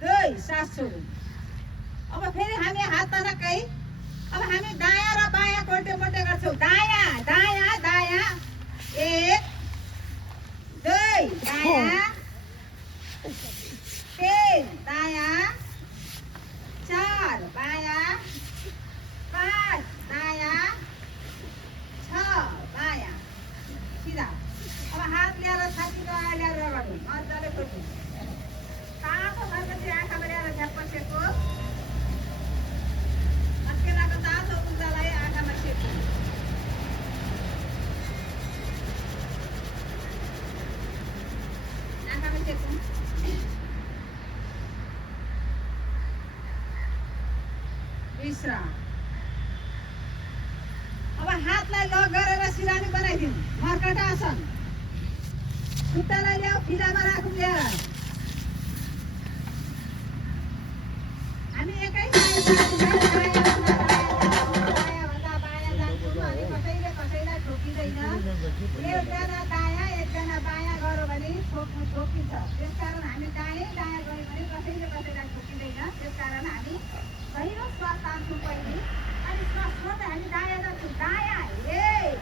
दुई सास छोडौँ। अब फेरि हामी हात तनक्कै। अब हामी दायाँ र बायाँ कोल्टे मोल्टे गर्छौँ। दायाँ दायाँ दायाँ, एक दुई दायाँ, तीन दायाँ, चार बायाँ, पाँच दायाँ, छ बायाँ, सिधा। अब हात ल्याएर छातीको अगाडि ल्याएर रगडौँ, मजाले खोज्छौँ। तातो भएपछि आँखामा ल्याएर झ्याप्प सेक्यो। अस्केलाको तातो ऊर्जालाई आँखामा सेक्यो। आँखामा सेक्छौँ। विश्राम। अब हातलाई लग गरेर सिरानी बनाइदिउँ। मर्कटासन। खुट्टालाई ल्याऊ, फिलामा राखौँ ल्याएर। हामी एकै दायाँभन्दा बायाँ जान्छौँ अनि कसैले कसैलाई ठोकिँदैन। एकजना दायाँ एकजना बायाँ गऱ्यो भने ठोकिन्छ। त्यसकारण हामी दायाँ दायाँ गऱ्यौँ भने कसैले कसैलाई ठोकिँदैन। त्यसकारण हामी पहिलो श्वास तान्छौँ पहिले, अनि श्वास छोड्दै हामी दायाँ जान्छौँ। दायाँ एक,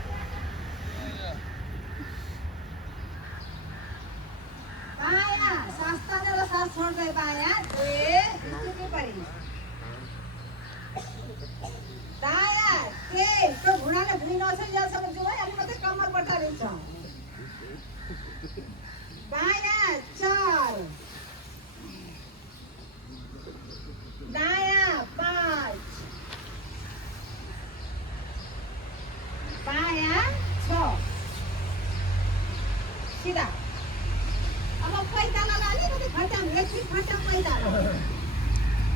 बायाँ श्वास तानेर श्वास छोड्दै बायाँ, दुई स्थिति परि, दायाँ तीन। त्यो घुँडाले भुइँ नछुइन्जेलसम्म जाउँ है, अनि मात्रै कम्मर बटालिन्छ। बायाँ चार, दायाँ पाँच, बायाँ छ, सिधा। अब पैतालालाई अलिकति खटाउँ, एकछिन खटाउँ पैताला।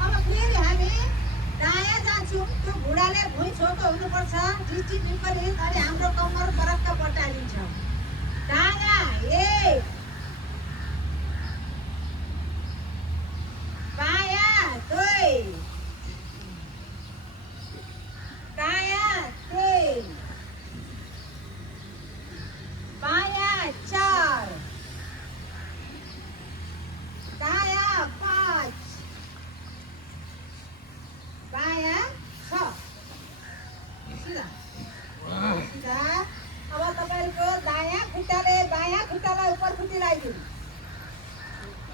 अब फेरि हामी दायाँ जान्छौँ। त्यो घुँडाले भुइँ छोटो हुनुपर्छ, दृष्टि विपरीत, अनि हाम्रो कम्मर बरक्क बटालिन्छ। दायाँ एक, बायाँ दुई, दायाँ तीन, बायाँ चार, दायाँ पाँच, बायाँ छ, सिधा सिधा। अब तपाईँको दायाँ खुट्टाले बायाँ खुट्टालाई उपर खुट्टी लगाइदिउँ।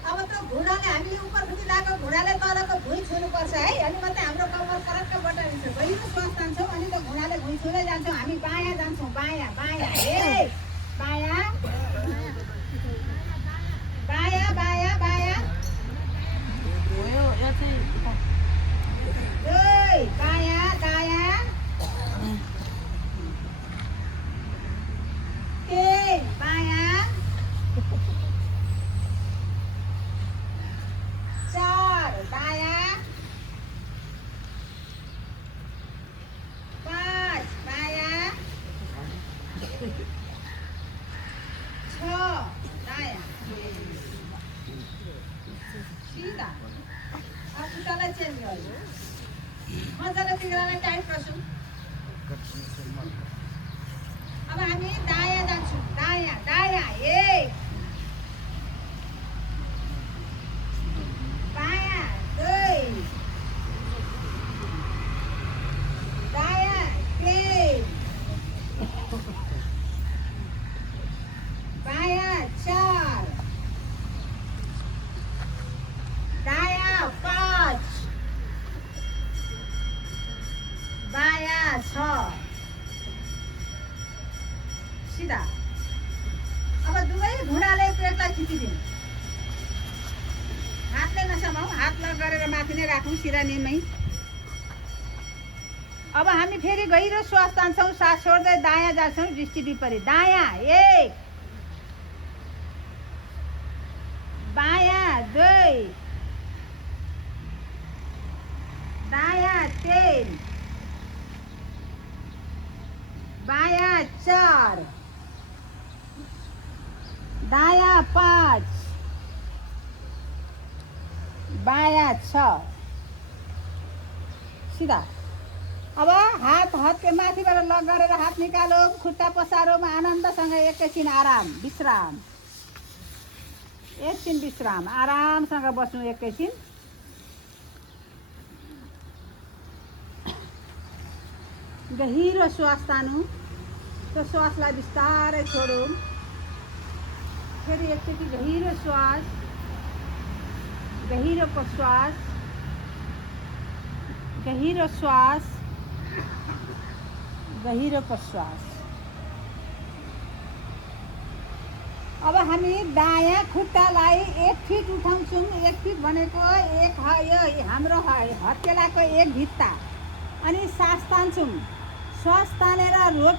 अब त्यो घुँडाले हामीले उपर खुट्टी लगाएको घुँडाले तलको भुइँ छुनुपर्छ है, अनि मात्रै हाम्रो कम्मर फरक्क बटालिन्छ। पहिलो श्वास तान्छौँ अनि त्यो घुँडाले भुइँ छुँदै जान्छौँ। हामी बायाँ जान्छौँ। बायाँ बायाँ एक, बायाँ बायाँ बायाँ बायाँ, दुई बायाँ दायाँ, तीन बायाँ, चार दायाँ, पाँच बायाँ, छ दायाँ, सिधा। अब खुट्टालाई चेन्ज गर्छौँ। मजाले तिग्रालाई टाइट गर्छौँ। अब हामी दायाँ जान्छौँ। दायाँ दायाँ एक, बायाँ दुई, दायाँ तीन, बायाँ चार, दायाँ पाँच, बायाँ छ, सिधा। अब दुवै घुँडाले पेटलाई खिचिदिउँ। हातले नसमाउँ, हात लग गरेर माथि नै राखौँ सिरानीमै। अब हामी फेरि गहिरो श्वास तान्छौँ, सास छोड्दै दायाँ जान्छौँ, दृष्टि विपरीत। दायाँ एक, बायाँ दुई, दायाँ तीन, बायाँ चार, दायाँ पाँच, बायाँ छ, सिधा। अब हात हातको माथिबाट लग गरेर हात निकालौँ, खुट्टा पसारौँ, आनन्दसँग एकैछिन आराम विश्राम। एकछिन विश्राम, आरामसँग बस्नु एकैछिन। गहिरो श्वास तान्नु, त्यो श्वासलाई बिस्तारै छोडौँ। फेरि एकचोटि गहिरो श्वास, गहिरो प्रश्वास, गहिरो श्वास, गहिरो प्रश्वास। अब हामी दायाँ खुट्टालाई 1 फिट उठाउँछौँ। 1 फिट भनेको यो हाम्रो हत्केलाको एक भित्ता। अनि सास तान्छौँ। श्वास तानेर रोके